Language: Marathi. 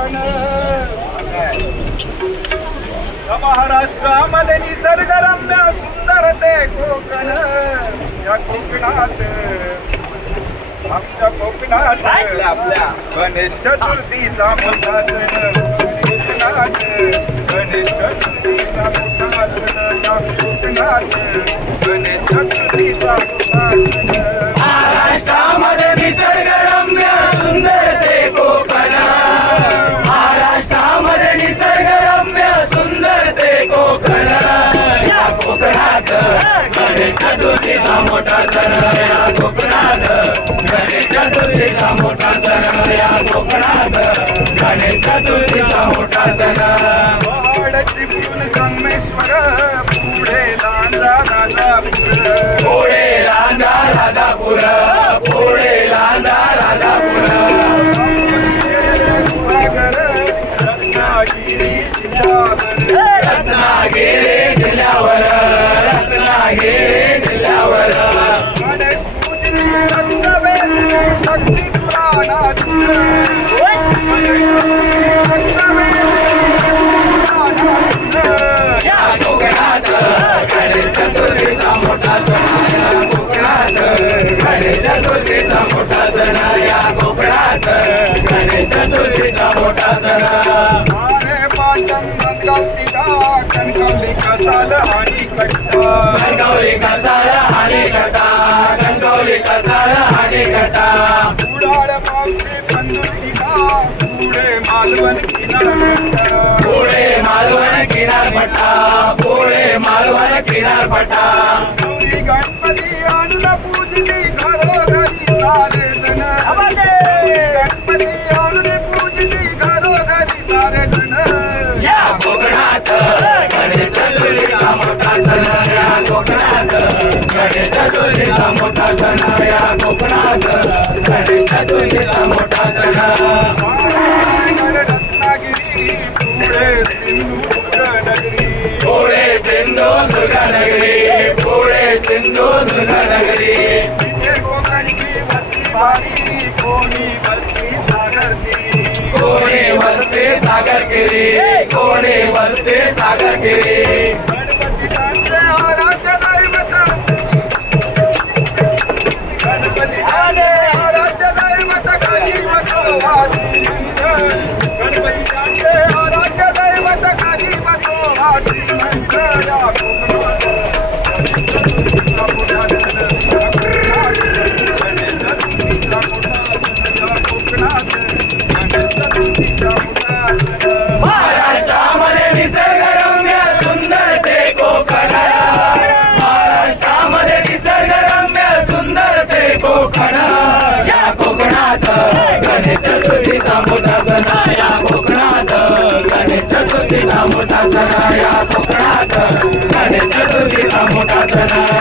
कोकण महाराष्ट्रामध्ये निसर्गरम्य सुंदर ते कोकण या कोकणात आमच्या कोकणात गणेश चतुर्थीचा मोठा सण कोकणात गणेश चतुर्थीचा मोठा सण या कोकणात गणेश चतुर्थीचा मोठा सण महाराष्ट्रामध्ये निसर्गरम्य सुंदर ते कोकण महाराष्ट्रामध्ये निसर्गरम्य सुंदर ते कोकण या कोकणात गणेश चतुर्थीचा मोठा सण या कोकणात गणेश चतुर्थीचा मोठा सण या कोकणात गणेश चतुर्थीचा मोठा सण पहाडची फुल संगमेश्वर पुढे लांजा राजापूर पुढे लांजा राजापूर पुढे लांजा राजापूर रत्नागिरी जिल्ह्यावर रत्नागिरी जिल्ह्यावर रत्नागिरी जिल्ह्यावर गणेश पूजनी रक्षावेद शक्ती पुराणात या कोकणात गणेश चतुर्थीचा मोठा सण या कोकणात गणेश चतुर्थीचा मोठा सण या कोकणात गणेश चतुर्थीचा मोठा सण आरे पाटण गंगावतीला कणकवली कसाल आणि कट्टा कणकवली कसाल आणि कटा कणकवली कसाल आणि कटा उडाळ पावसे पंढरीला पुढे मालवण किनारपट्टा पुढे मालवण किनारपट्टा पुढे मालवण किनारपट्टा गौरी गणपती आणून पूजली घरोघरी सारे जण गौरी गणपती आणून पूजली घरोघरी सारे जण या कोकणात गणेश चतुर्थीचा मोठा सण या कोकणात गणेश चतुर्थीचा मोठा सण या कोकणात गणेश चतुर्थीचा मोठा सण रत्नागिरी पुढे सिंधुदुर्ग नगरी पुढे सिंधुदुर्ग नगरी इथे कोकणची वस्ती भारी कोणी वस्ती सागर केली कोणी वसते सागर केली कोणी वसते सागर केली गणपतीचे आराध्य दैवत गणपतीचे आराध्य दैवत काली बसवासी मंगल गणपतीचे आराध्य दैवत काली बसवासी मंगल या महाराष्ट्रामध्ये निसर्गरम्य सुंदर ते कोकण महाराष्ट्रामध्ये निसर्गरम्य सुंदर ते कोकण या कोकणात गणेश चतुर्थीचा मोठा सण या कोकणात गणेश चतुर्थीचा मोठा सण या कोकणात गणेश चतुर्थीचा मोठा सण